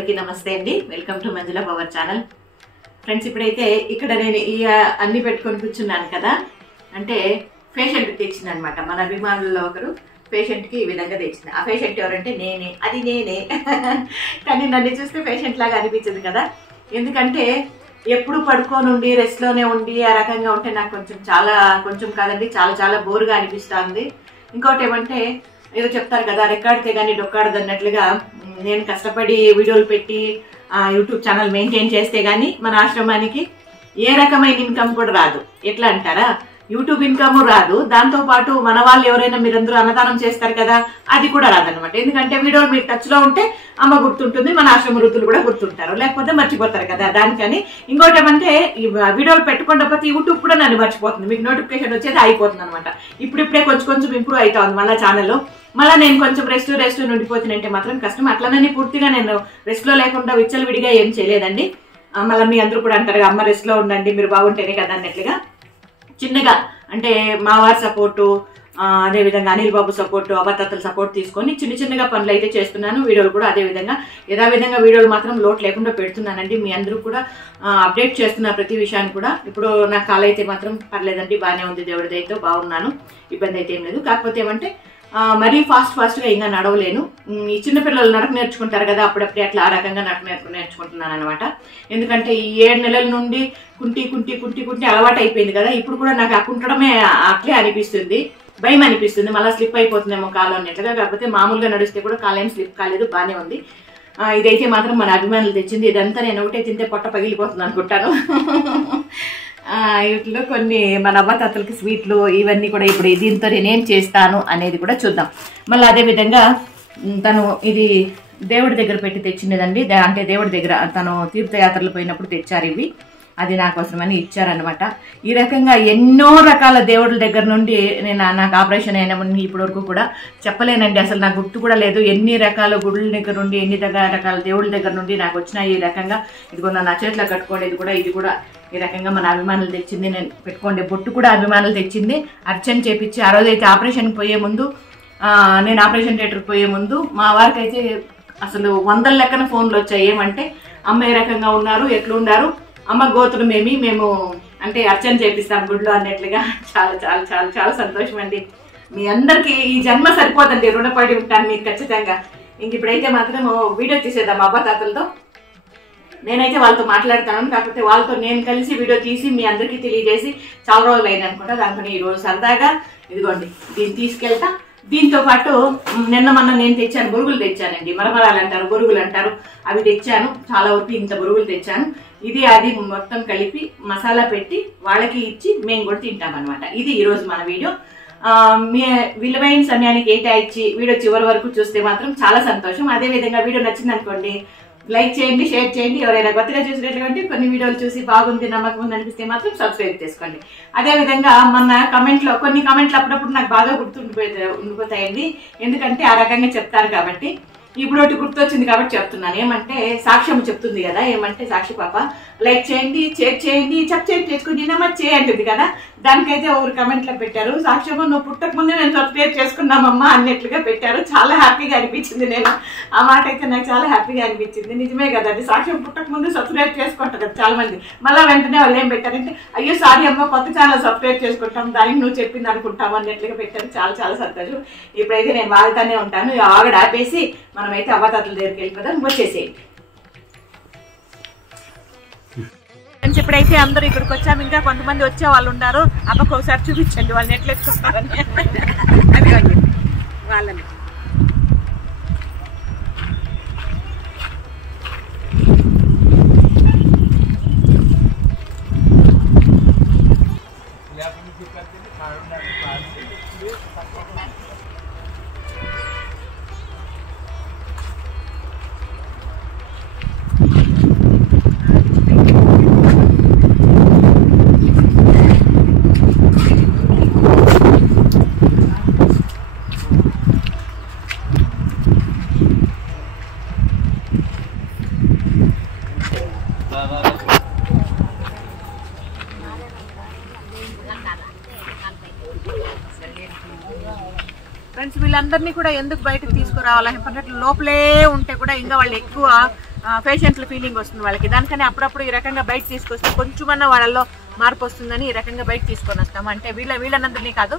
అందరికీ నమస్తే అండి. Welcome to Manjula power channel. Friends, ఇప్పుడైతే ఇక్కడ నేను ఈ అన్ని పెట్టుకొని కూర్చున్నాను కదా, అంటే పేషెంట్ తెచ్చింది అనమాట. మన అభిమానుల్లో ఒకరు పేషెంట్కి ఈ విధంగా తెచ్చింది. ఆ పేషెంట్ ఎవరంటే నేనే. అది నేనే. కానీ నన్ను చూస్తే పేషెంట్ లాగా అనిపించదు కదా, ఎందుకంటే ఎప్పుడు పడుకొని ఉండి రెస్ట్లోనే ఉండి ఆ రకంగా ఉంటే నాకు కొంచెం కాదండి చాలా చాలా బోర్గా అనిపిస్తుంది. ఇంకోటి ఏమంటే ఏదో చెప్తారు కదా, రెక్కాడితే కానీ డొక్కాడదు అన్నట్లుగా నేను కష్టపడి వీడియోలు పెట్టి యూట్యూబ్ ఛానల్ మెయింటైన్ చేస్తే గానీ మన ఆశ్రమానికి ఏ రకమైన ఇన్కమ్ కూడా రాదు. ఎట్లా అంటారా, యూట్యూబ్ ఇన్కమ్ రాదు, దాంతో పాటు మన వాళ్ళు ఎవరైనా మీరందరూ అన్నదానం చేస్తారు కదా, అది కూడా రాదనమాట. ఎందుకంటే వీడియోలు మీరు టచ్ లో ఉంటే అమ్మ గుర్తుంటుంది, మన ఆశ్రమ వృద్ధులు కూడా గుర్తుంటారు, లేకపోతే మర్చిపోతారు కదా. దానికని ఇంకోటి ఏమంటే ఈ వీడియోలు పెట్టుకుంటే యూట్యూబ్ కూడా నన్ను మర్చిపోతుంది, మీకు నోటిఫికేషన్ వచ్చేది అయిపోతుంది అనమాట. ఇప్పుడిప్పుడే కొంచెం ఇంప్రూవ్ అవుతుంది మళ్ళీ ఛానల్. మళ్ళీ నేను కొంచెం రెస్ట్ నుండిపోతుందంటే మాత్రం కష్టం. అట్లనే పూర్తిగా నేను రెస్ట్ లో లేకుండా విచ్చలవిడిగా ఏం చేయలేదండి. మళ్ళీ మీ అందరూ కూడా అంటారు అమ్మ రెస్ట్ లో ఉండండి మీరు బాగుంటేనే కదా అన్నట్లుగా చిన్నగా, అంటే మా వారి సపోర్టు, అదేవిధంగా అనిల్ బాబు సపోర్టు, అబద్ధతల సపోర్ట్ తీసుకొని చిన్నగా పనులు అయితే చేస్తున్నాను. వీడియోలు కూడా అదే విధంగా యథావిధంగా వీడియోలు మాత్రం లోటు లేకుండా పెడుతున్నానండి. మీ అందరూ కూడా అప్డేట్ చేస్తున్నారు ప్రతి విషయాన్ని కూడా. ఇప్పుడు నా కాల్ అయితే మాత్రం పర్లేదండి, బాగానే ఉంది, దేవుడి దయతో బాగున్నాను, ఇబ్బంది అయితే ఏం లేదు. కాకపోతే ఏమంటే మరీ ఫాస్ట్గా ఇంకా నడవలేను. ఈ చిన్నపిల్లలు నడక నేర్చుకుంటారు కదా, అప్పుడప్పుడే అట్లా ఆ రకంగా నడక నేర్చుకుంటున్నాను అనమాట. ఎందుకంటే ఈ 7 నెలల నుండి కుంటి అలవాటు అయిపోయింది కదా, ఇప్పుడు కూడా నాకు కుంటడమే అట్లే అనిపిస్తుంది, భయం అనిపిస్తుంది, మళ్ళీ స్లిప్ అయిపోతుందేమో కాలు అన్నట్లుగా. కాకపోతే మామూలుగా నడిస్తే కూడా కాలేం స్లిప్ కాలేదు, బాగానే ఉంది. ఇదైతే మాత్రం మన అభిమానులు తెచ్చింది. ఇదంతా నేను ఒకటే తింటే పొట్ట పగిలిపోతుంది అనుకుంటాను. వీటిలో కొన్ని మన అవ్వతాతలకి స్వీట్లు ఇవన్నీ కూడా ఇప్పుడు దీంతో నేనేం చేస్తాను అనేది కూడా చూద్దాం. మళ్ళీ అదేవిధంగా తను ఇది దేవుడి దగ్గర పెట్టి తెచ్చినదండి, అంటే దేవుడి దగ్గర తను తీర్థయాత్రలు పోయినప్పుడు తెచ్చారు ఇవి, అది నా కోసమని ఇచ్చారనమాట. ఈ రకంగా ఎన్నో రకాల దేవుళ్ళ దగ్గర నుండి నాకు ఆపరేషన్ అయిన ఇప్పటి వరకు కూడా చెప్పలేనండి, అసలు నాకు గుర్తు కూడా లేదు. ఎన్ని రకాల గుడుల దగ్గర నుండి ఎన్ని రకాల దేవుళ్ళ దగ్గర నుండి నాకు వచ్చినాయి. ఈ రకంగా ఇదిగో నా చేతిలో కట్టుకోండి, ఇది కూడా ఈ రకంగా మన అభిమానులు తెచ్చింది. నేను పెట్టుకోండి బొట్టు కూడా అభిమానులు తెచ్చింది, అర్చన చేపించి. ఆ రోజైతే ఆపరేషన్కి పోయే ముందు, నేను ఆపరేషన్ థియేటర్కి పోయే ముందు మా వారికి అయితే అసలు 100 లెక్కన ఫోన్లు వచ్చాయి. ఏమంటే అమ్మ ఏ రకంగా ఉన్నారు, ఎట్లున్నారు, అమ్మ గోత్రం ఏమి, మేము అంటే అర్చన చేపిస్తాం గుడిలో అన్నట్లుగా. చాలా చాలా చాలా చాలా సంతోషం అండి. మీ అందరికీ ఈ జన్మ సరిపోదండి, రుణపడి ఉంటాను మీకు ఖచ్చితంగా. ఇంక ఇప్పుడైతే మాత్రం వీడియో తీసేద్దాం అవ్వతాతలతో. నేనైతే వాళ్ళతో మాట్లాడతాను, కాకపోతే వాళ్ళతో నేను కలిసి వీడియో తీసి మీ అందరికీ తెలియజేసి చాలా రోజులు అయింది అనుకుంటా. దానికని ఈరోజు సరదాగా ఇదిగోండి దీన్ని తీసుకెళ్తా. దీంతో పాటు మొన్న నేను తెచ్చాను, బొరుగులు తెచ్చానండి, మరమరాలు అంటారు, బొరుగులు అంటారు, అవి తెచ్చాను. చాలా వరకు ఇంత బొరుగులు తెచ్చాను. ఇది అది మొత్తం కలిపి మసాలా పెట్టి వాళ్ళకి ఇచ్చి మేము కూడా తింటామన్నమాట. ఇది ఈరోజు మన వీడియో. మీ విలువైన సమయానికి కేటాయించి వీడియో చివరి వరకు చూస్తే మాత్రం చాలా సంతోషం. అదేవిధంగా వీడియో నచ్చింది అనుకోండి, లైక్ చేయండి, షేర్ చేయండి. ఎవరైనా కొత్తగా చూసినట్లుంటే కొన్ని వీడియోలు చూసి బాగుంది, నమ్మకం ఉంది అనిపిస్తే మాత్రం సబ్స్క్రైబ్ చేసుకోండి. అదేవిధంగా మన కొన్ని కామెంట్లు అప్పుడప్పుడు నాకు బాగా ఉండిపోతాయండి, ఎందుకంటే ఆ రకంగా చెప్తారు కాబట్టి. ఇప్పుడు ఒకటి గుర్తొచ్చింది కాబట్టి చెప్తున్నాను. ఏమంటే సాక్ష్యం చెప్తుంది కదా, ఏమంటే సాక్షి పాప లైక్ చేయండి, షేర్ చేయండి, సబ్స్క్రైబ్ చేసుకుని నమ్మకం చేయండి కదా. దానికైతే ఒకరు కమెంట్లో పెట్టారు, సాక్ష్యము నువ్వు పుట్టక ముందే నేను సబ్స్క్రైబ్ చేసుకున్నామమ్మా అన్నట్లుగా పెట్టారు. చాలా హ్యాపీగా అనిపించింది. నేను ఆ మాట అయితే నాకు చాలా హ్యాపీగా అనిపించింది. నిజమే కదా, అది సాక్ష్యం పుట్టక ముందు సబ్స్క్రైబ్ చేసుకుంటారు కదా చాలా మంది. మళ్ళీ వెంటనే వాళ్ళు ఏం పెట్టారంటే అయ్యో సారీ అమ్మ కొత్త ఛానల్ సబ్స్క్రైబ్ చేసుకుంటాం, దానికి నువ్వు చెప్పింది అనుకుంటాము అన్నట్లుగా పెట్టారు. చాలా చాలా సంతోషం. ఇప్పుడైతే నేను వాగుతానే ఉంటాను, ఆగడ ఆపేసి మనమైతే అవ్వతాతల దగ్గరికి వెళ్ళిపోదాం. వచ్చేసేయండి ఫ్రెండ్స్. ఇప్పుడైతే అందరూ ఇక్కడికి వచ్చాము, ఇంకా కొంతమంది వచ్చే వాళ్ళు ఉన్నారు. అబ్బకు ఒకసారి చూపించండి వాళ్ళని ఎట్లా ఎత్తుకుంటారని. అదిగోండి వాళ్ళని. ఫ్రెండ్స్, వీళ్ళందరినీ కూడా ఎందుకు బయటకు తీసుకురావాలి, లోపలే ఉంటే కూడా ఇంకా వాళ్ళు ఎక్కువ పేషెంట్ల ఫీలింగ్ వస్తుంది వాళ్ళకి. దానికని అప్పుడప్పుడు ఈ రకంగా బయట తీసుకొస్తే కొంచెమన్నా వాళ్ళల్లో మార్పు వస్తుందని ఈ రకంగా బయట తీసుకొని వస్తాం. అంటే వీళ్ళనందరినీ కాదు,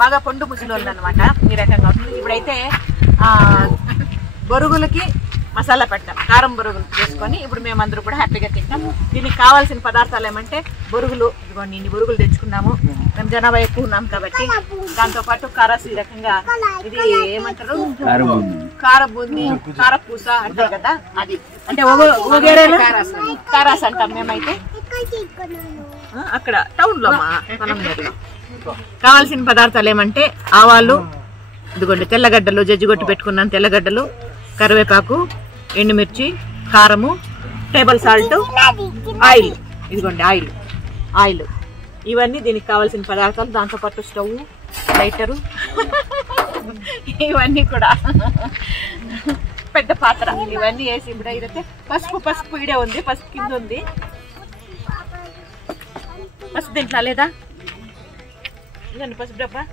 బాగా పొండు ముసలోళ్ళు అనమాట. ఈ రకంగా వస్తుంది. ఇప్పుడైతే బొరుగులకి మసాలా పెట్టాం, కారం బొరుగులు చేసుకొని ఇప్పుడు మేమందరూ కూడా హ్యాపీగా తింటాం. దీనికి కావాల్సిన పదార్థాలు ఏమంటే బొరుగులు, ఇదిగోండి ఇన్ని బొరుగులు తెచ్చుకున్నాము. మేము జనాభా ఎక్కువ ఉన్నాం కాబట్టి. దాంతోపాటు కారాసు, ఈ రకంగా ఇది ఏమంటారు, కారబూంది, కారపూస అంటారు కదా, అది అంటే కారాస్ అంటాం మేమైతే. అక్కడ టౌన్ లో కావాల్సిన పదార్థాలు ఏమంటే ఆవాలు, ఇదిగోండి తెల్లగడ్డలు, జజ్జిగొట్టు పెట్టుకున్నాను తెల్లగడ్డలు, కరివేపాకు, ఎండుమిర్చి, కారము, టేబుల్ సాల్ట్, ఆయిల్, ఇదిగోండి ఆయిల్, ఇవన్నీ దీనికి కావాల్సిన పదార్థాలు. దాంతోపాటు స్టవ్, లైటరు, ఇవన్నీ కూడా పెద్ద పాత్ర, ఇవన్నీ వేసి ఇప్పుడు ఇదైతే పసుపు ఇడే ఉంది, పసుపు కింద ఉంది. పసుపు దీంట్లో లేదా, ఇదండి పసుపు డబ్బా.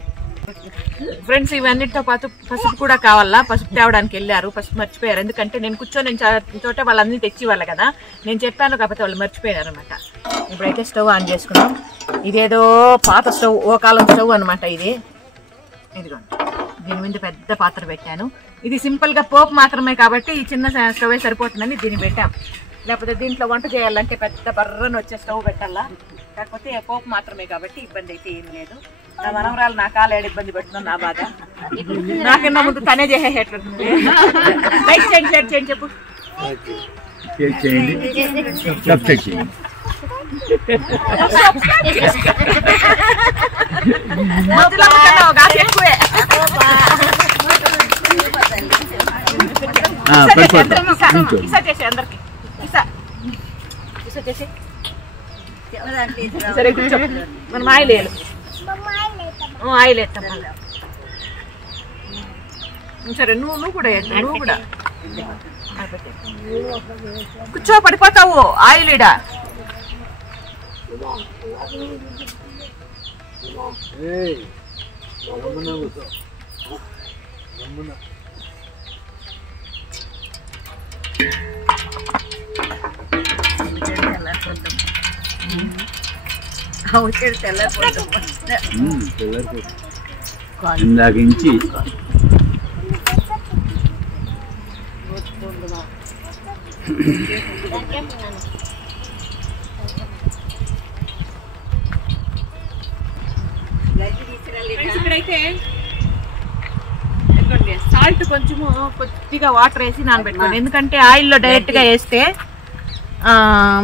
ఫ్రెండ్స్ ఇవన్నిటితో పాటు పసుపు కూడా కావాలా, పసుపు తేవడానికి వెళ్ళారు, పసుపు మర్చిపోయారు. ఎందుకంటే నేను కూర్చొని చోట వాళ్ళన్నీ తెచ్చివాళ్ళ కదా, నేను చెప్పాను కాకపోతే వాళ్ళు మర్చిపోయారు అనమాట. ఇప్పుడైతే స్టవ్ ఆన్ చేసుకున్నాం. ఇదేదో పాత స్టవ్, ఓ కాలం స్టవ్ అనమాట ఇది. ఇదిగోండి దీని మీద పెద్ద పాత్ర పెట్టాను. ఇది సింపుల్ గా పోపు మాత్రమే కాబట్టి ఈ చిన్న స్టవ్ సరిపోతుందని దీన్ని పెట్టాం. లేకపోతే దీంట్లో వంట చేయాలంటే పెద్ద బర్రని వచ్చే స్టవ్ పెట్టాలా. కాకపోతే పోపు మాత్రమే కాబట్టి ఇబ్బంది అయితే ఏం లేదు. నా మనవరాలు నా కాలేడు ఇబ్బంది పెడుతున్నాను, నా బాధ. నాకన్నా ముందు తనే చేసేటట్లుంది. లైక్ చేయండి, షేర్ చేయండి, చెప్పు. సరే కూర్చో, మనం ఆయిల్ వేస్తాం. సరే నువ్వు కూడా వేస్తావు, నువ్వు కూడా కూర్చో, పడిపోతావు ఆయిల్ ఇడ. ఇందాకించి ఇక్కడైతే సాల్ట్ కొంచెము కొద్దిగా వాటర్ వేసి నానబెట్టుకోండి. ఎందుకంటే ఆయిల్లో డైరెక్ట్ గా వేస్తే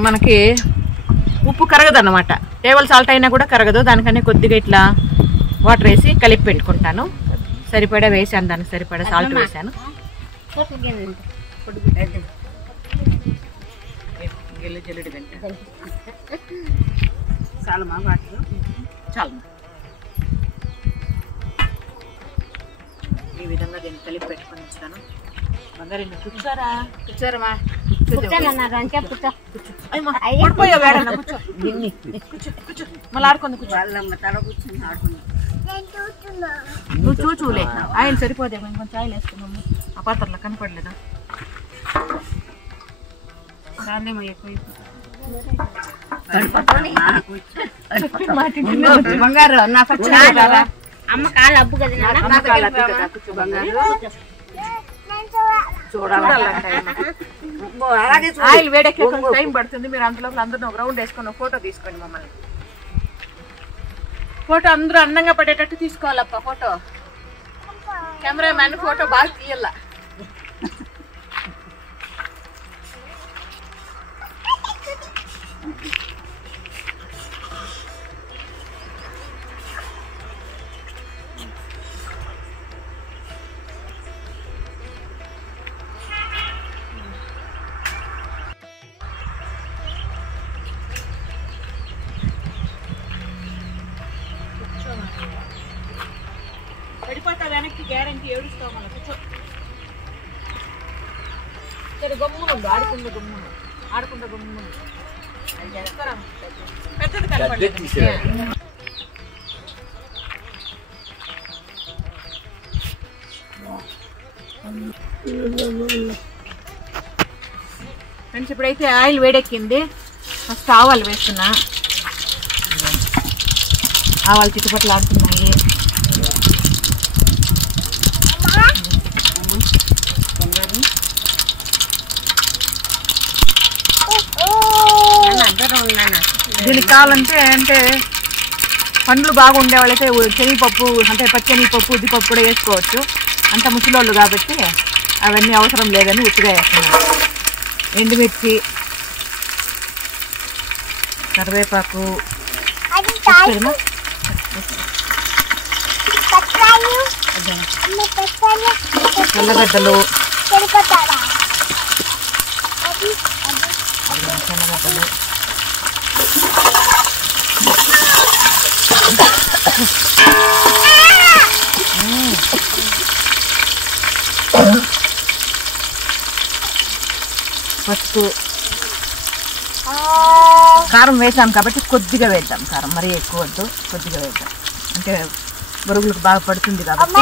మనకి ఉప్పు కరగదు అనమాట. టేబుల్ సాల్ట్ అయినా కూడా కరగదు. దానికనే కొద్దిగా ఇట్లా వాటర్ వేసి కలిపి పెట్టుకుంటాను. సరిపడా వేసాను, దానికి సరిపడా సాల్ట్ వేసాను. చాలా ఈ విధంగా దీన్ని కలిపి పెట్టుకొని ఇస్తాను. బంగారు కూర్చోరమ్మా, మళ్ళీ ఆడుకుంది, నువ్వు చూలే. ఆయిల్ సరిపోదే, మేము కొంచెం ఆయిల్ వేసుకున్నాము. ఆ పాత్రలో కనపడలేదా? దాన్నేమో ఎక్కువ బంగారు నాకు అమ్మ కాలు అబ్బు కదా, ఆయిల్ వేడెక్కే టైం పడుతుంది. మీరు అందులో అందరిని ఒక రౌండ్ వేసుకొని ఫోటో తీసుకోండి. మమ్మల్ని ఫోటో అందరూ అందంగా పడేటట్టు తీసుకోవాలప్ప. ఫోటో కెమెరామ్యాన్ ఫోటో బాగా తీయాల. పడిపోతా వెనక్కి, గ్యారంటీ ఏడుస్తావు. మన కూర్చో. సరే గమ్మును ఆడుకుందా, గమ్మును పెద్దది కనపడలేదు. ఫ్రెండ్స్ ఇప్పుడైతే ఆయిల్ వేడెక్కింది. ఫస్ట్ ఆవాలు వేస్తున్నా. ఆవాలు చిట్టుపట్లు ఆడుతున్నాయి. దీనికి కావాలంటే అంటే పండ్లు బాగుండే వాళ్ళైతే శనగపప్పు అంటే పచ్చెనగపప్పు ఉద్దిపప్పు కూడా వేసుకోవచ్చు. అంత ముసలోళ్ళు కాబట్టి అవన్నీ అవసరం లేదని ఉత్తిగా వేస్తున్నాను. ఎండుమిర్చి, కరివేపాకు, తెల్లగడ్డలు, పసుపు, కారం వేసాం కాబట్టి కొద్దిగా వేద్దాం. కారం మరీ ఎక్కువ వద్దు, కొద్దిగా వేద్దాం. అంటే బొరుగులకు బాగా పడుతుంది కాబట్టి.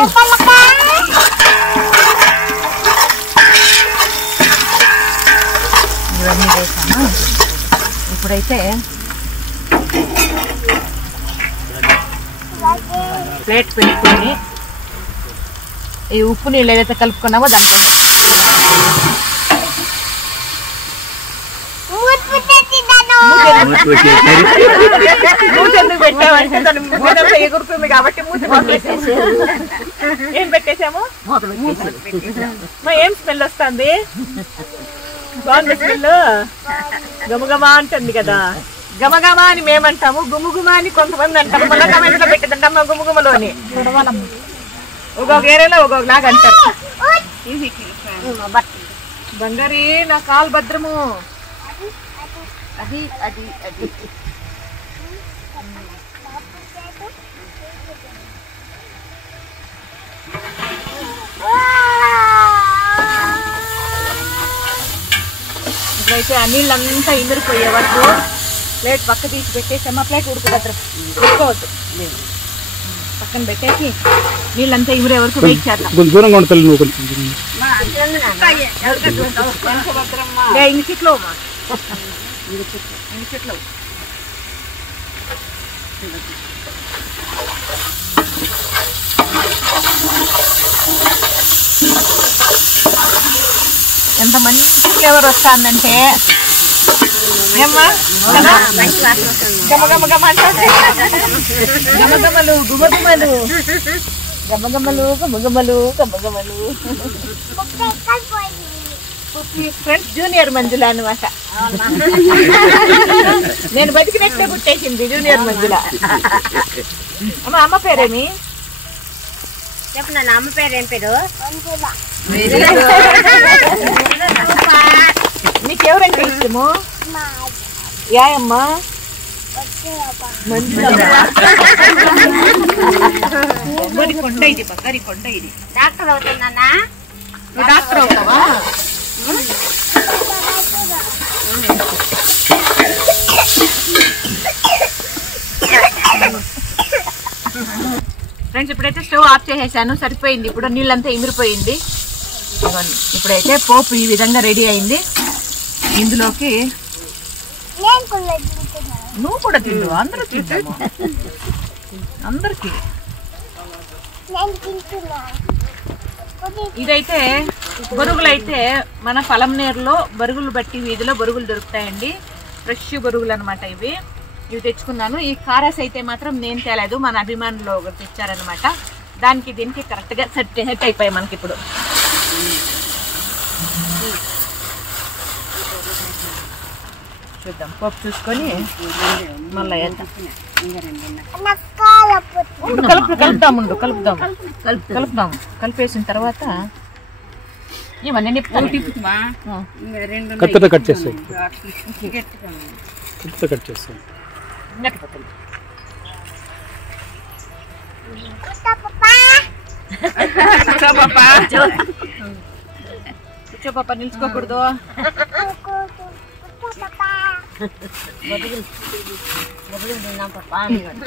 ఇవన్నీ వేసాము. ఇప్పుడైతే ప్లేట్ పెట్టుకొని ఈ ఉప్పు నీళ్ళు ఏదైతే కలుపుకున్నామో దాంట్లో ఎగురుతుంది కాబట్టి ఏం పెట్టేసాము. ఏం స్మెల్ వస్తుంది? బాగుంది స్మెల్, గమగమా అంటుంది కదా. గమగమా అని మేమంటాము, గుమగుమ అని కొంతమంది అంటారు. మళ్ళీ కమెంట్ లో పెట్టిందంటాం గుమగుమలోని. ఒక్కొక్క ఏరియాలో ఒక్కొక్కలాగా అంటారు. బంగారీ నా కాలు భద్రము. అది అది అది ఇట్లయితే ఆ నీళ్ళంతా ఇమిరిపోయే వరకు ప్లేట్ పక్క తీసి పెట్టేసామా. ప్లేట్ ఉడుకు భద్రం ఉడుకోవద్దు, పక్కన పెట్టేసి నీళ్ళంతా ఇమిరే వరకు వెయిట్ చేద్దాం. ఇన్ని చెట్లు ఎంత మంచి ఫ్లేవర్ వస్తుందంటే ఏమ్మా గమగమగమ అంటే గమగమలు గుమగుమలు గమగమలు గమగమలు గమగమలు. ఫ్రెండ్స్ జూనియర్ మంజుల అనమాట. నేను బతికినట్టే పుట్టేసింది జూనియర్ మంజుల. అమ్మ అమ్మ పేరేమి చెప్పు? అమ్మ పేరు ఏం పేరు? నీకెవరంటే ఇష్టము? యాయమ్మా కొండ ఇది, బక్కరి కొండ ఇది. డాక్టర్ అవుతుందన్నా? నువ్వు డాక్టర్ అవుతావా? ఫ్రెండ్స్ ఇప్పుడైతే స్టవ్ ఆఫ్ చేసేసాను, సరిపోయింది. ఇప్పుడు నీళ్ళంతా ఇమిరిపోయింది. ఇప్పుడైతే పోపు ఈ విధంగా రెడీ అయింది. ఇందులోకి నువ్వు కూడా తిండు, అందరూ తింటాము, అందరికి. ఇదైతే బొరుగులు అయితే మన పొలంనేరులో బొరుగులు బట్టి వీధిలో బొరుగులు దొరుకుతాయండి. ఫ్రెష్ బొరుగులు అనమాట ఇవి. ఇవి తెచ్చుకున్నాను. ఈ కారాస్ అయితే మాత్రం నేను తేలేదు, మన అభిమానులు ఒకటి తెచ్చారనమాట. దానికి దీనికి కరెక్ట్గా సెట్ అయిపోయాయి మనకి. ఇప్పుడు చూద్దాం, పోపు చూసుకొని మళ్ళీ వేద్దాం. కలుపుదాం. కలిపేసిన తర్వాత ఇవన్నీ కట్ చేస్తాయి. కూర్చో పాప, నిల్చుకోకూడదు.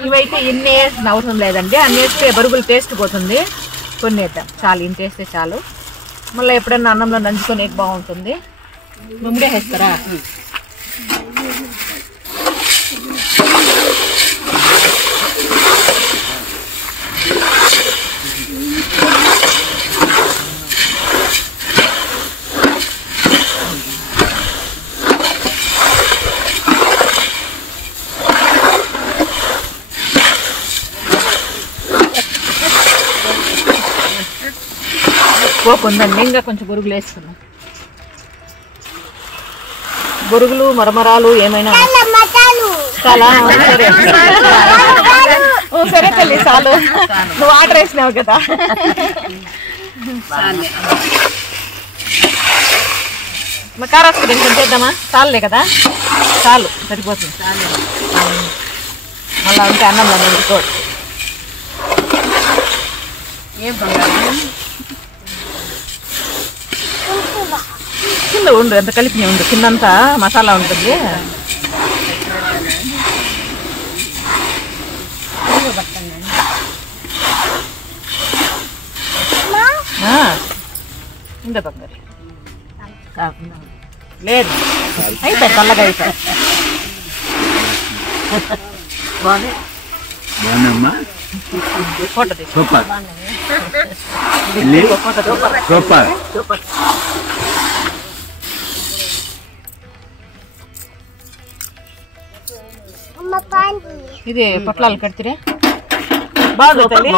ఇవైతే ఇన్ని వేసిన అవసరం లేదండి, అన్ని వేస్తే బరుగులు టేస్ట్ పోతుంది. కొన్ని వేద్దాం చాలు, ఇంత వేస్తే చాలు. మళ్ళీ ఎప్పుడైనా అన్నంలో నంచుకొని బాగుంటుంది. ముందే వేస్తారా? పోకుందండి, ఇంకా కొంచెం బొరుగులు వేసుకున్నాం. బొరుగులు మరమరాలు ఏమైనా చాలా సరే తల్లి చాలు, నువ్వు ఆర్డర్ వేసినావు కదా. కారాస్కు కొంచెం చేద్దామా? చాలులే కదా, చాలు సరిపోతుంది. మళ్ళా ఉంటే అన్నంలో వండుకోవచ్చు. ఏం కింద ఉండు, ఎంత కలిపి ఉండు, కిందంతా మసాలా ఉంటుంది. ఇంత బంగారు లేదు అయిపోయి చల్లగా అయిపోయి. Photo super super. ఇది పొట్లాలు కడితే బాగుంది తల్లి.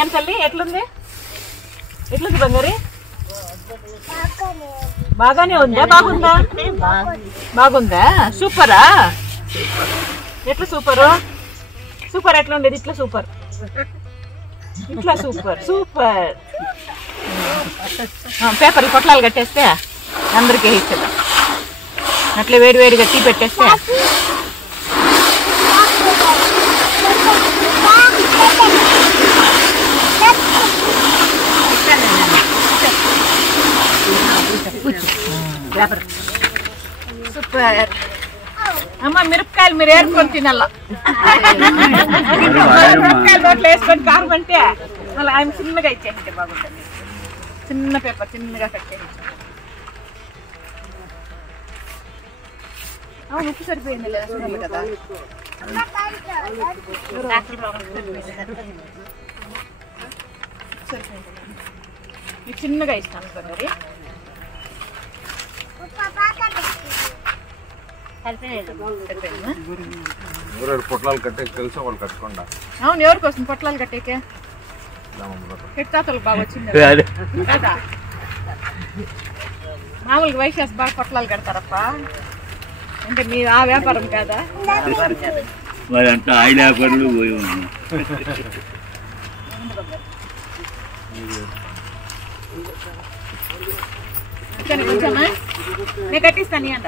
ఏం తల్లి ఎట్లుంది? ఎట్లుంది బంగారి? బాగానే ఉందా? బాగుందా? బాగుందా? సూపరా? ఎట్లా సూపరు? సూపర్ ఎట్లా ఉండేది? ఇట్లా సూపర్, ఇట్లా సూపర్ సూపర్. పేపర్లు పొట్లాలు కట్టేస్తే అందరికీ ఇచ్చేద్దాం. అట్లా వేడి వేడిగా టీ పెట్టేస్తే సూపర్. అమ్మ మిరపకాయలు మీరు ఏరుకొని తినాల. మిరపకాయలు నోట్లో వేసుకొని కారం అంటే మళ్ళీ ఆయన చిన్నగా ఇచ్చేస్తే బాగుంటుంది. చిన్న పేపర్ చిన్నగా కట్టేసి. అవును ఉప్పు సరిపోయింది లేదా చూడాలి కదా. ఇది చిన్నగా ఇస్తాను మరి. పొట్లాలు కట్టే తెలుసా వాళ్ళు కట్టుకుండా? అవును ఎవరి కోసం పొట్లాలు కట్టేకే? తాతలకు బాగా వచ్చింది కదా. మామూలుగా వైశాస్ బాగా పొట్లాలు కడతారప్ప. అంటే మీరు ఆ వ్యాపారం కాదా? వాళ్ళంతా ఆయిల్ వ్యాపారులు పోయి ఉన్నాం. కొంచెమా నేను కట్టిస్తాను అంట.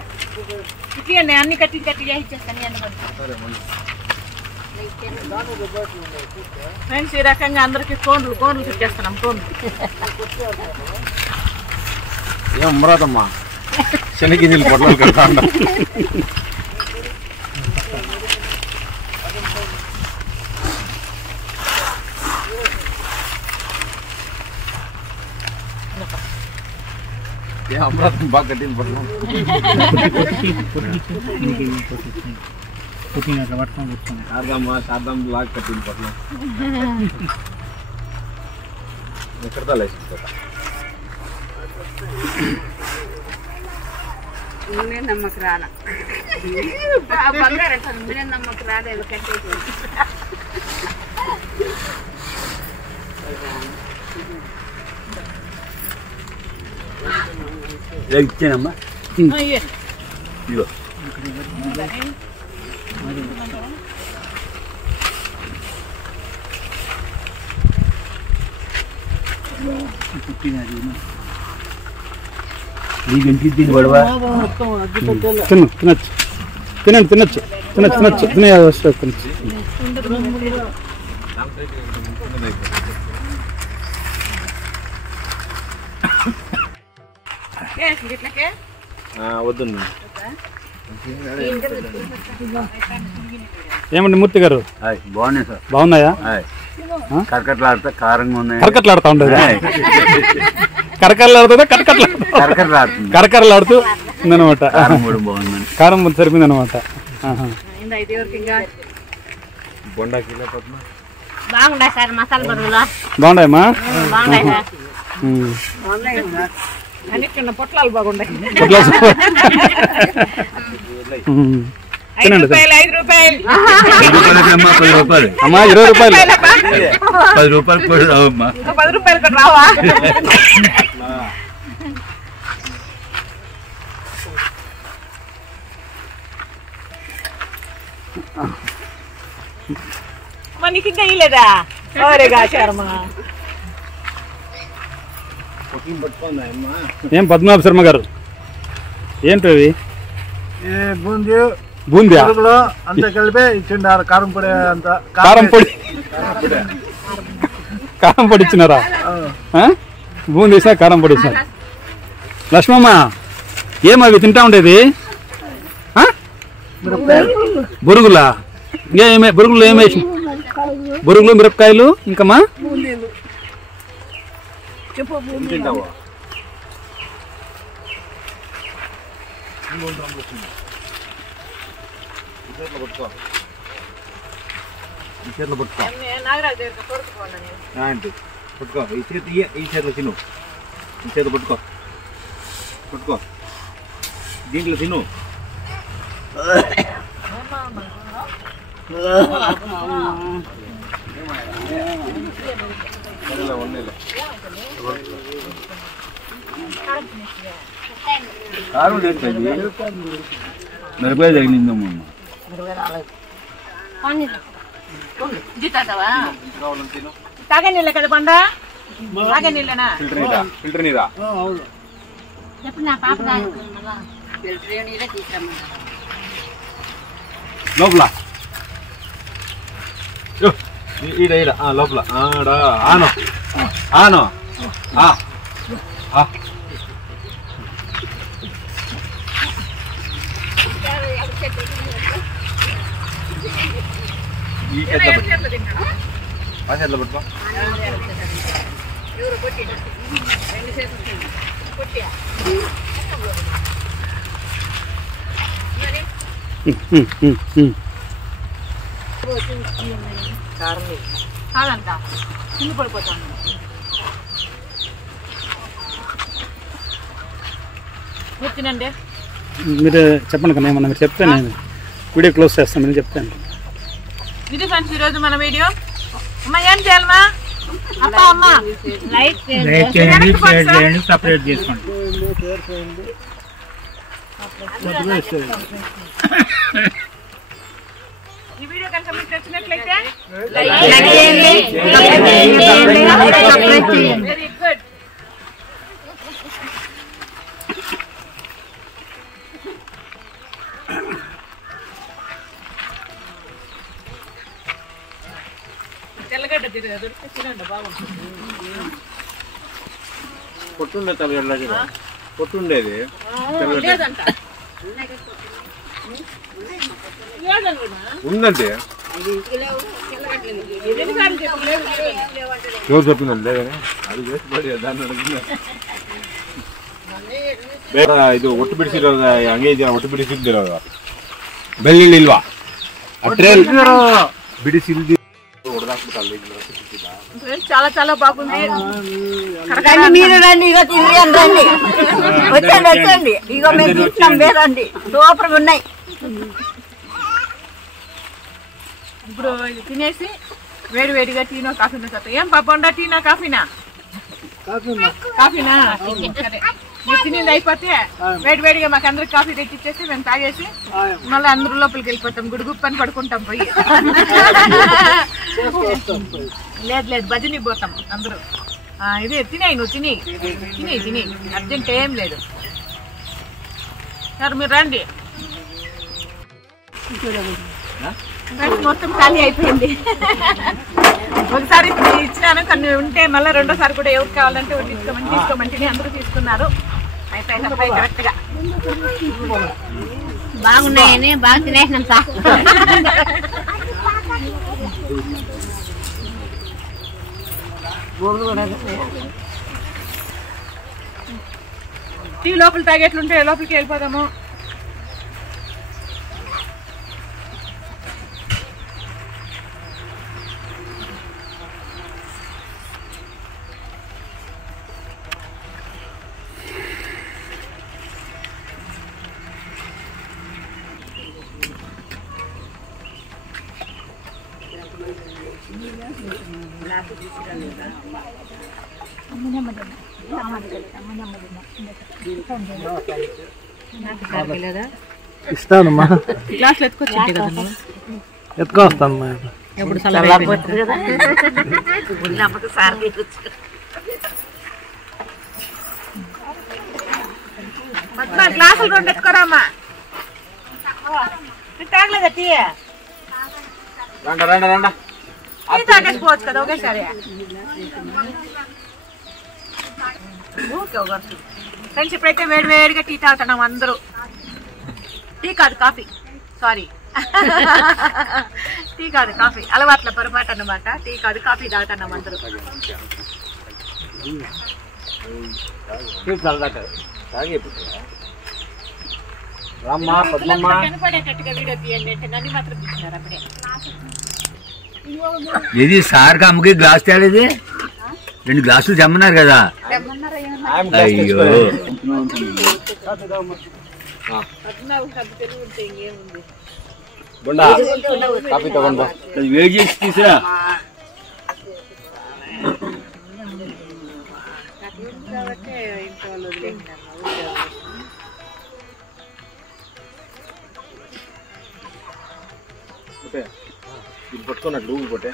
ఇట్లా అన్ని కట్టి కట్టి ఇచ్చేస్తాను ఫ్రెండ్స్. ఈ రకంగా అందరికి కోన్లు చుట్టేస్తున్నాం. కోన్లు ఏం అమరాదమ్మా శనగింజలు పొట్లాలు కడతా ఉండ. ఏం అమరాదం బాగా కట్టింది పొట్లం. శారదమ్మ లాగా కట్టింది పొట్లం. ఎక్కడతా లేచి నమ్మకు రాలా బంగారు అంటే నమ్మకు రాలేదు కట్టేసి. ఇచ్చానమ్మా. ఇదిగో దీన్ని పడవా తినచ్చు తినండి తినచ్చు తినచ్చు తినచ్చు తినే వస్తుంది తినచ్చు. వద్దు ఏమండి మూర్తి గారు బాగున్నాయి సార్. బాగున్నాయా? కరకట్లాడితే కారంగా ఉన్నాయి. కరకట్లాడుతూ ఉండదు, కరకరలాడుతుందా కరకరలాడుతూ ఉందనమాట. కారం సరిపోయింది అనమాట. బాగుంటాయి సార్ మసాలా బరువులో. బాగుంటాయమ్మా. పొట్లాలు బాగుంటాయి. తినండి సార్. 5 రూపాయలు అమ్మా 20 రూపాయలు. 10 రూపాయలు కూడా రావమ్మా. 10 రూపాయలు కూడా రావా? మనకి ఇంకా ఇలేదా? ఏం పద్మనాభ శర్మ గారు ఏంటి అవి? బూందీ అంతా కలిపి ఇచ్చిండారు. కారం పొడి అంత కారం పొడి ఇచ్చినారా? బూందీ వేసినా కారం పొడి ఇచ్చినారు. లక్ష్మమ్మ ఏమవి తింటా ఉండేది? బొరుగులా? ఇంకా బొరుగులు ఏమేసి? బొరుగులు, మిరపకాయలు, ఇంకమ్మా పట్టుకో. ఈ చేతిలో తిను. ఈ చేతిలో పట్టుకో. దీంట్లో తిను. కారం మిరపకాయ తగిలిందమ్మా. తాగే నీళ్ళ కదా పండ? తాగే నీళ్ళనా? ఫిల్టర్ నీరా? లోపల ఈడ లోపల ఆనో ఆనో. ఈ చేతిలో పట్టుకో. కాదంట కింద పడిపోతాను. తినండి. మీరు చెప్పండి కన్నా, ఏమన్నా మీరు చెప్తే నేను వీడియో క్లోజ్ చేస్తాను. మీరు చెప్తాను. ఇది ఫ్రెండ్స్ ఈరోజు మన వీడియో. అమ్మ ఏం చేయాలమ్మా? అమ్మ లైక్ చేయండి, సపరేట్ చేసుకోండి. ఈ వీడియో కనుక మీకు నచ్చినట్లయితే వెరీ గుడ్. తెల్లగడ్డ తినండి, బాగుంటుంది. పొట్టుండే తెల్లగడ్డ పొట్టుండేది లేదంట ఉందండి. ఎవరు చెప్పిందండి? లేదని అది వేసి దాన్ని ಇದು ಒಟ್ಟು ಬಿಡಿಸಿರೋದು ಹಂಗೆ ಇದೆಯಾ? ಒಟ್ಟು ಬಿಡಿಸಿದ್ದಿರೋದು ಬೆಳ್ಳುಳ್ಳಿ ಇಲ್ವಾ? ಬಿಡಿಸಿಲ್ದಿ చాలా చాలా బాగుంది. మీరు రండి, ఇగో తిరిగి రండి. వచ్చండి. ఇగో మేము తీసుకున్నాం, వేరండి. సూపర్గా ఉన్నాయి. ఇప్పుడు ఇది తినేసి వేడి వేడిగా టీనో కాఫీనో తాత. ఏం పాపండా, టీనా కాఫీనా? కాఫీనా? సరే, మీరు తినేది అయిపోతే వేడి వేడిగా మాకు అందరికి కాఫీ తెచ్చిచ్చేసి మేము తాగేసి మళ్ళీ అందరూ లోపలికి వెళ్ళిపోతాం. గుడుగుప్పని పడుకుంటాం పోయి. లేదు భజనీ పోతాం అందరూ. ఇది తినేయి, నువ్వు తిని అర్జెంట్ ఏం లేదు. సార్ మీరు రండి. మొత్తం ఖాళీ అయిపోయింది. ఒకసారి ఇచ్చినాను, కొన్ని ఉంటే మళ్ళీ రెండోసారి కూడా ఎవరికి కావాలంటే తీసుకోమంటే అందరూ తీసుకున్నారు. అయిపోయి కరెక్ట్ గా బాగున్నాయని బాగా తినేసినాం సార్. టీ లోపల తాగేట్లుంటే లోపలికి వెళ్ళిపోదాము. ఇస్తానమ్మా, గ్లాసులు ఎత్తుకొచ్చింటే కదా ఎత్తుకొని వస్తానమ్మా. ఎప్పుడు గ్లాసులు రెండు ఎత్తుకోరామ్మా. తాగలేదా టీ? టీ తాగేసుకోవచ్చు కదా ఒకేసారి. ఫ్రెండ్స్ ఇప్పుడైతే వేడి వేడిగా టీ తాగుతున్నాం అందరూ. టీ కాదు కాఫీ, సారీ టీ కాదు కాఫీ, అలవాట్ల పొరపాటు అన్నమాట. టీ కాదు కాఫీ తాగుతున్నాం అందరూ. కనపడేటట్టుగా వీడియో తీయండి అంటే నన్ను మాత్రం తీస్తున్నారు అప్పుడే. ఇది సార్కి అమ్మకి గ్లాస్ తేలేది, 2 గ్లాసులు తెమ్మన్నారు కదా. అయ్యో వేడి చేసి తీసురా. ఇది పట్టుకున్నట్లు ఊగిపోతే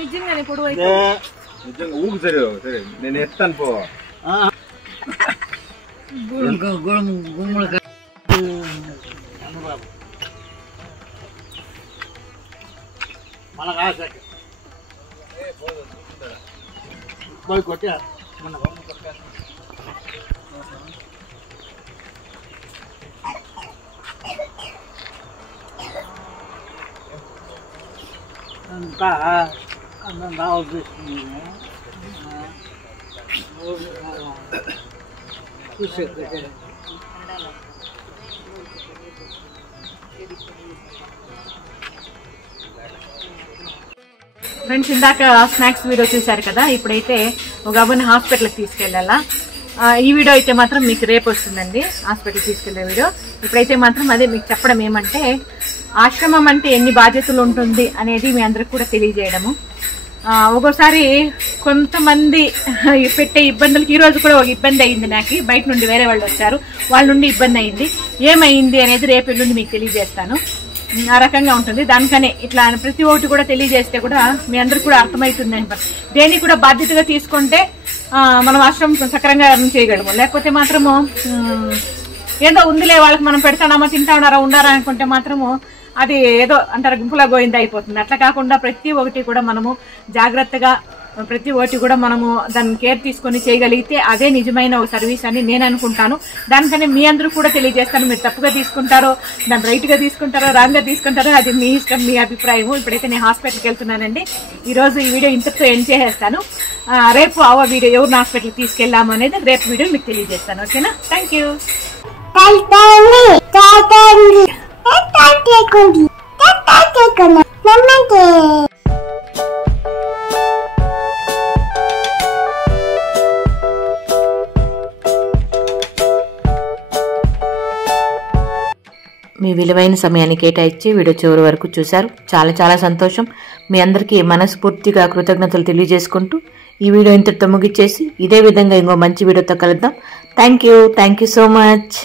నిజంగానే పొడవు నిజంగా ఊగు. సరే సరే నేను ఎత్తాను పో. కొట్టా అంతా అన్నం రావాలి. ఫ్రెండ్స్ ఇందాక స్నాక్స్ వీడియో చూశారు కదా. ఇప్పుడైతే ఒక అవ్వని హాస్పిటల్కి తీసుకెళ్ళాలా. ఈ వీడియో అయితే మాత్రం మీకు రేపు వస్తుందండి, హాస్పిటల్ తీసుకెళ్లే వీడియో. ఇప్పుడైతే మాత్రం అదే మీకు చెప్పడం ఏమంటే, ఆశ్రమం అంటే ఎన్ని బాధ్యతలు ఉంటుంది అనేది మీ అందరికి కూడా తెలియజేయడము. ఒక్కోసారి కొంతమంది పెట్టే ఇబ్బందులకి, ఈ రోజు కూడా ఒక ఇబ్బంది అయింది నాకు. బయట నుండి వేరే వాళ్ళు వచ్చారు, వాళ్ళ నుండి ఇబ్బంది అయింది. ఏమైంది అనేది రేపు ఎల్లుండి మీకు తెలియజేస్తాను. ఆ రకంగా ఉంటుంది. దానికనే ఇట్లా ప్రతి ఒక్కటి కూడా తెలియజేస్తే కూడా మీ అందరికి కూడా అర్థమవుతుంది అని. దేన్ని కూడా బాధ్యతగా తీసుకుంటే మనం ఆశ్రమం సక్రంగా చేయగలము. లేకపోతే మాత్రము ఏదో ఉందిలే వాళ్ళకి మనం పెడతామా, తింటాడారా, ఉండారా అనుకుంటే మాత్రము అది ఏదో అంటారు గుంపులా గోయిందా అయిపోతుంది. అట్లా కాకుండా ప్రతి ఒక్కటి కూడా మనము జాగ్రత్తగా, ప్రతి ఒక్కటి కూడా మనము దాన్ని కేర్ తీసుకొని చేయగలిగితే అదే నిజమైన ఒక సర్వీస్ అని నేను అనుకుంటాను. దానికనే మీ అందరూ కూడా తెలియజేస్తాను. మీరు తప్పుగా తీసుకుంటారో, దాన్ని రైట్ గా తీసుకుంటారో, రాంగ్ గా తీసుకుంటారో, అది మీ ఇష్టం, మీ అభిప్రాయం. ఇప్పుడైతే నేను హాస్పిటల్కి వెళ్తున్నానండి. ఈ రోజు ఈ వీడియో ఇంతటితో ఎండ్ చేసేస్తాను. రేపు ఆ వీడియో ఎవరిని హాస్పిటల్కి తీసుకెళ్లాము అనేది రేపు వీడియో మీకు తెలియజేస్తాను. ఓకేనా? Thank you. మీ విలువైన సమయాన్ని కేటాయించి వీడియో చివరి వరకు చూశారు. చాలా చాలా సంతోషం. మీ అందరికీ మనస్ఫూర్తిగా కృతజ్ఞతలు తెలియజేసుకుంటూ ఈ వీడియో ఇంతటితో ముగిచ్చేసి ఇదే విధంగా ఇంకో మంచి వీడియోతో కలుద్దాం. Thank you so much.